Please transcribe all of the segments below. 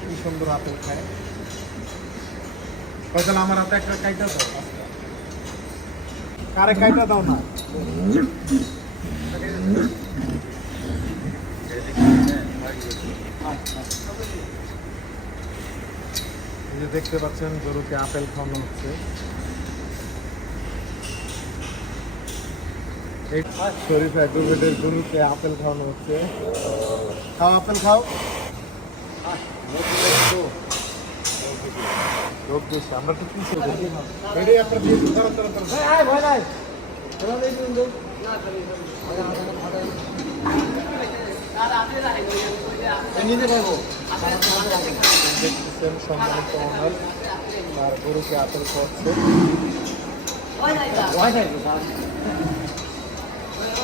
কি সুন্দর আপেল খায় ফয়সাল আমার হাতে একটা কাইটা দাও কারে কাইটা দাও না যে দেখতে পাচ্ছেন গরুকে আপেল খাওয়ানো হচ্ছে। এই শরীফ অ্যাগ্রোভেটের গরুকে আপেল খাওয়ানো হচ্ছে খাও আপেল খাও রোগ বেশি আমরা তো কি করব এটাই আপনার দিয়ে দিন তারা তারা তারা দেখতেছেন সম্মানিত ওনার আর গরুকে আপেল খাওয়াচ্ছে পানিতে খাবে না পানিতে খাবে দুইটাকে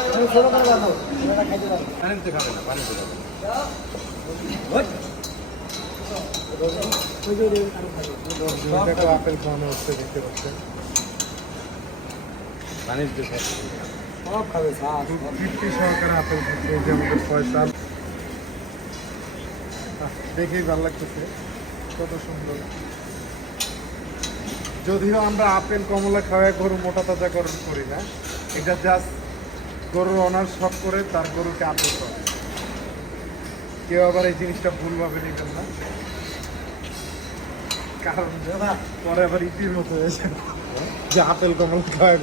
দেখেই ভালো লাগতেছে, কত সুন্দর। যদিও আমরা আপেল, কমলা খাওয়ায় গরু মোটা তাজাকরণ করি না, এটা জাস্ট গরুর অনার শখ করে তার গরুকে আদর করে। কেউ আবার এই জিনিসটা ভুলভাবে নিবেন না। কারণ পরে আবার ইতির মতো হয়েছে যে আপেল, কমল খাওয়ায়